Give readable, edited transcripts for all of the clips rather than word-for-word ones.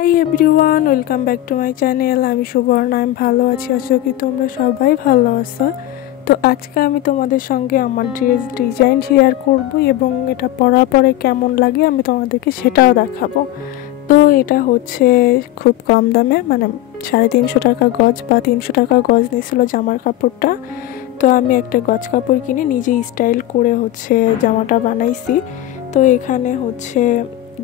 Hi everyone, welcome back to my channel. আমি সুবর্ণা, আমি ভালো আছি। আশা করি তোমরা সবাই ভালো আছো। তো আজকে আমি তোমাদের সঙ্গে আমার ড্রেস ডিজাইন শেয়ার করব এবং এটা পরার পরে কেমন লাগে আমি তোমাদেরকে সেটাও দেখাবো। তো এটা হচ্ছে খুব কম দামে, মানে 350 টাকা গজ বা 300 টাকা গজ নিয়েছিল জামার কাপড়টা। তো আমি একটা গজ কাপড় কিনে নিজে স্টাইল করে হচ্ছে জামাটা বানাইছি। তো এখানে হচ্ছে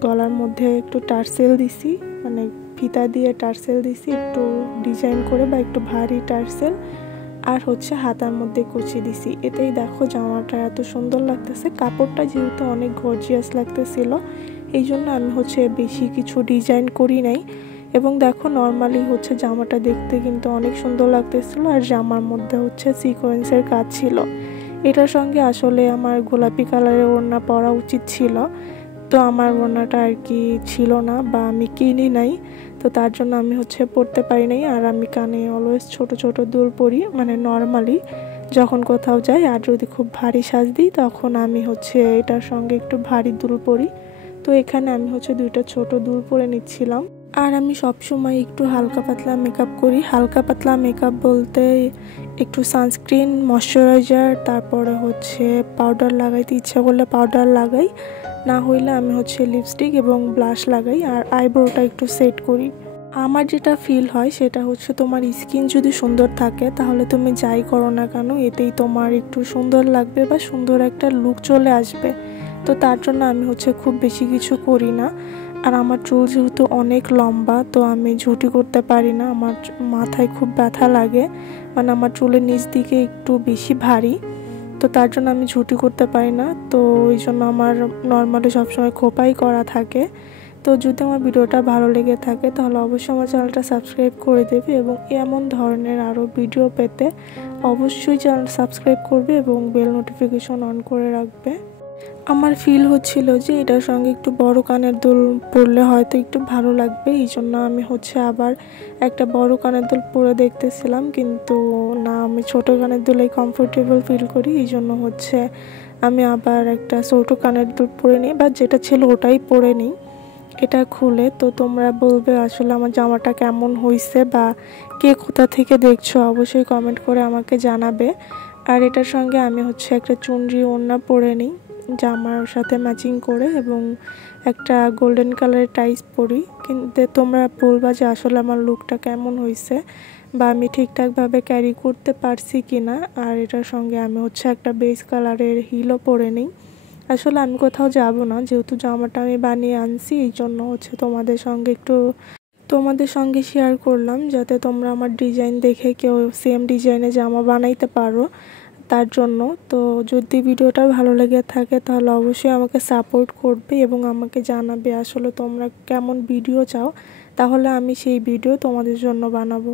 গলার মধ্যে একটু টার্সেল দিছি, মানে ফিতা দিয়ে টার্সেল দিছি একটু ডিজাইন করে বা একটু ভারী টার্সেল, আর হচ্ছে হাতার মধ্যে কুচি দিছি। এতেই দেখো জামাটা এত সুন্দর লাগতেছে। কাপড়টা যেহেতু অনেক গর্জিয়াস লাগতেছিল, এই জন্য আমি হচ্ছে বেশি কিছু ডিজাইন করি নাই। এবং দেখো নর্মালি হচ্ছে জামাটা দেখতে কিন্তু অনেক সুন্দর লাগতেছিল, আর জামার মধ্যে হচ্ছে সিকোয়েন্সের কাজ ছিল। এটার সঙ্গে আসলে আমার গোলাপি কালারের ওড়না পরা উচিত ছিল, তো আমার ওড়নাটা আর কি ছিল না বা আমি কিনি নাই, তো তার জন্য আমি হচ্ছে পরতে পারি নাই। আর আমি কানে অলওয়েজ ছোট ছোট দুল পরি, মানে নর্মালি যখন কোথাও যাই। আর যদি খুব ভারী সাজ দিই তখন আমি হচ্ছে এটার সঙ্গে একটু ভারী দুল পরি। তো এখানে আমি হচ্ছে দুইটা ছোট দুল পরে নিচ্ছিলাম। আর আমি সবসময় একটু হালকা পাতলা মেকআপ করি। হালকা পাতলা মেকআপ বলতে একটু সানস্ক্রিন, ময়শ্চারাইজার, তারপরে হচ্ছে পাউডার লাগাইতে ইচ্ছা করলে পাউডার লাগাই, না হইলে আমি হচ্ছে লিপস্টিক এবং ব্লাশ লাগাই, আর আইব্রোটা একটু সেট করি। আমার যেটা ফিল হয় সেটা হচ্ছে তোমার স্কিন যদি সুন্দর থাকে তাহলে তুমি যাই করো না কেন এতেই তোমার একটু সুন্দর লাগবে বা সুন্দর একটা লুক চলে আসবে। তো তার জন্য আমি হচ্ছে খুব বেশি কিছু করি না। আর আমার চুল যেহেতু অনেক লম্বা, তো আমি ঝুঁটি করতে পারি না, আমার মাথায় খুব ব্যথা লাগে, মানে আমার চুলের নিচ দিকে একটু বেশি ভারী, তো তার জন্য আমি ঝুঁটি করতে পারি না। তো ওই জন্য আমার নর্মালি সবসময় খোপাই করা থাকে। তো যদি আমার ভিডিওটা ভালো লেগে থাকে তাহলে অবশ্যই আমার চ্যানেলটা সাবস্ক্রাইব করে দেবে, এবং এমন ধরনের আরও ভিডিও পেতে অবশ্যই চ্যানেল সাবস্ক্রাইব করবে এবং বেল নোটিফিকেশন অন করে রাখবে। আমার ফিল হচ্ছিল যে এটার সঙ্গে একটু বড় কানের দুল পরলে হয়তো একটু ভালো লাগবে, এই জন্য আমি হচ্ছে আবার একটা বড় কানের দুল পরে দেখতেছিলাম, কিন্তু না, আমি ছোট কানের দুলেই কমফোর্টেবল ফিল করি। এই জন্য হচ্ছে আমি আবার একটা ছোট কানের দুল পরে নিই, বা যেটা ছিল ওটাই পরে নিই। এটা খুলে তো তোমরা বলবে আসলে আমার জামাটা কেমন হয়েছে, বা কে কোথা থেকে দেখছো অবশ্যই কমেন্ট করে আমাকে জানাবে। আর এটার সঙ্গে আমি হচ্ছে একটা চুনরি ওড়না পরে নিই জামার সাথে ম্যাচিং করে, এবং একটা গোল্ডেন কালারের টাইস পরি। কিন্তু তোমরা বলবা যে আসলে আমার লুকটা কেমন হয়েছে বা আমি ঠিকঠাকভাবে ক্যারি করতে পারছি কি না। আর এটার সঙ্গে আমি হচ্ছে একটা বেজ কালারের হিলও পরে নিই। আসলে আমি কোথাও যাব না, যেহেতু জামাটা আমি বানিয়ে আনছি, এই জন্য হচ্ছে তোমাদের সঙ্গে শেয়ার করলাম, যাতে তোমরা আমার ডিজাইন দেখে কেউ সেম ডিজাইনে জামা বানাইতে পারো, তার জন্য। তো যদি ভিডিওটা ভালো লেগে থাকে তাহলে অবশ্যই আমাকে সাপোর্ট করবে এবং আমাকে জানাবে আসলে তোমরা কেমন ভিডিও চাও, তাহলে আমি সেই ভিডিও তোমাদের জন্য বানাবো।